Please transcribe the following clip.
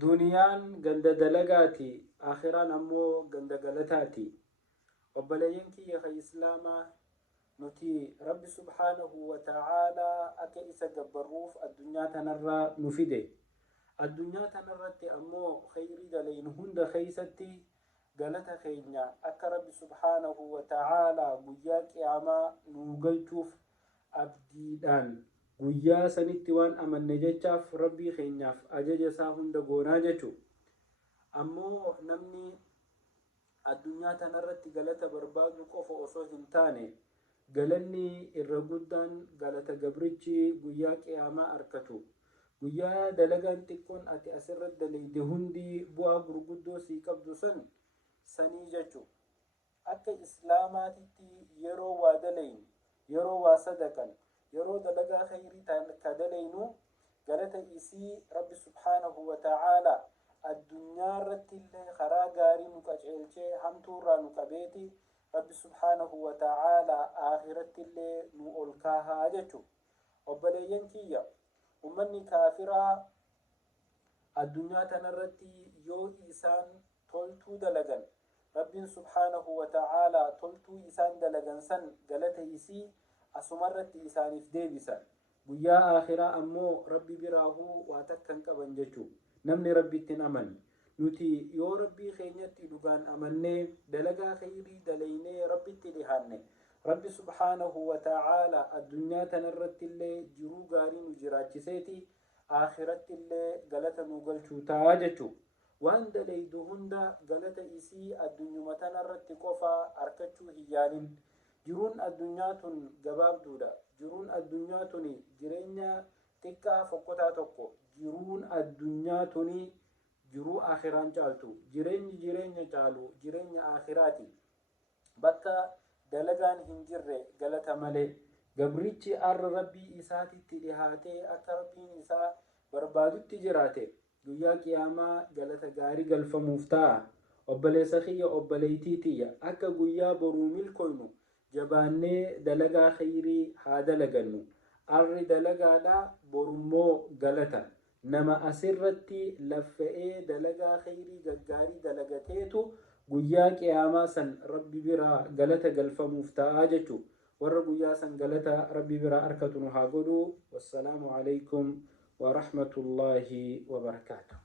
duniyaan ganda dalagaati akhiraan ammoo ganda galataati. obboleeyyan kiyya ka islaamaa nuti rabbi subhaanahu wa ta'aalaa akka isa gabbarruuf addunyaa tanarraa nu fide. addunyaa tanarratti ammoo khayrii dalaynu hunda keeysatti galata keenya akka rabbi subhaanahu wa ta'aalaa guyyaa qiyaamaa nu galchuuf abdiidhaan guyyaa sanitti waan amanne jechaaf rabbii keenyaaf ajaja isaa hunda goonaa jechu. ammoo namni addunyaa tanarratti galata barbaadu qofa osoo hin taane galanni irra guddaan galata gabrichi guyyaa qiyaamaa arkatu. guyyaa dalagaan xiqqoon ati asirratti dalayde hundi bu'aa gurguddoo sii qabdu sanii jechu. akka islaamaatitti yeroo waa dalaynu, yeroo waa sadaqan, yeroo dalagaa khayrii ka dalaynu galata isii rabbi subhaanahu wa ta'aalaa addunyaa irratti illee karaa gaarii nu qaceelchee hamtuurraa nu qabeeti rabbi subhaanahu wa ta'aalaa akhiratti illee nu ol kaahaa jechu. obboleeyyan kiyya ummanni kaafiraa addunyaa tanarratti yoo isaan toltuu dalagan rabbiin subhaanahu wa ta'aalaa toltuu isaan dalagan san galata isii asumarratti isaaniif deebisan. guyyaa akhiraa ammoo rabbi biraahuu waa takkan qaban jechu. namni rabbittiin aman nuti yoo rabbii keenyatti dhugaan amannee dalagaa khayrii dalaynee rabbitti dhihaanne rabbi subhaanahu wa ta'aalaa addunyaa tanarratti illee jiruu gaarii nu jiraachiseeti akhiratti illee galata nu galchuu ta'a jechu. waan dalaydu hunda galata isii addunyuma tanarratti qofa arkachuu hin yaalin. jiruun addunyaa tun gabaabduudha. jiruun addunyaa tun jireenya xiqqaa fokkotaa tokko. jiruun addunyaa tuni jiruu akhiraan caaltu. jireenya caalu jireenya akhiraati. bakka dalagaan hin jirre galata malee. gabrichi arra rabbii isaatitti dhihaatee akka rabbiin isaa barbaadutti jiraate guyyaa qiyaamaa galata gaarii galfamuuf ta'a. obboleessa kiyya obboleeytii tiyya akka guyyaa boruu milkoynu jabaannee dalagaa khayrii haa dalagannu. arri dalagaadha borummoo galata. nama asirratti laffa'ee dalagaa khayrii gaggaarii dalagateetu guyyaa qiyaamaa san rabbi biraa galata galfamuuf ta'a jechu. warra guyyaa san galata rabbi biraa arkatu nu haa godhu. wassalaamu alaykum wa rahmatullaahi wa barakaatuh.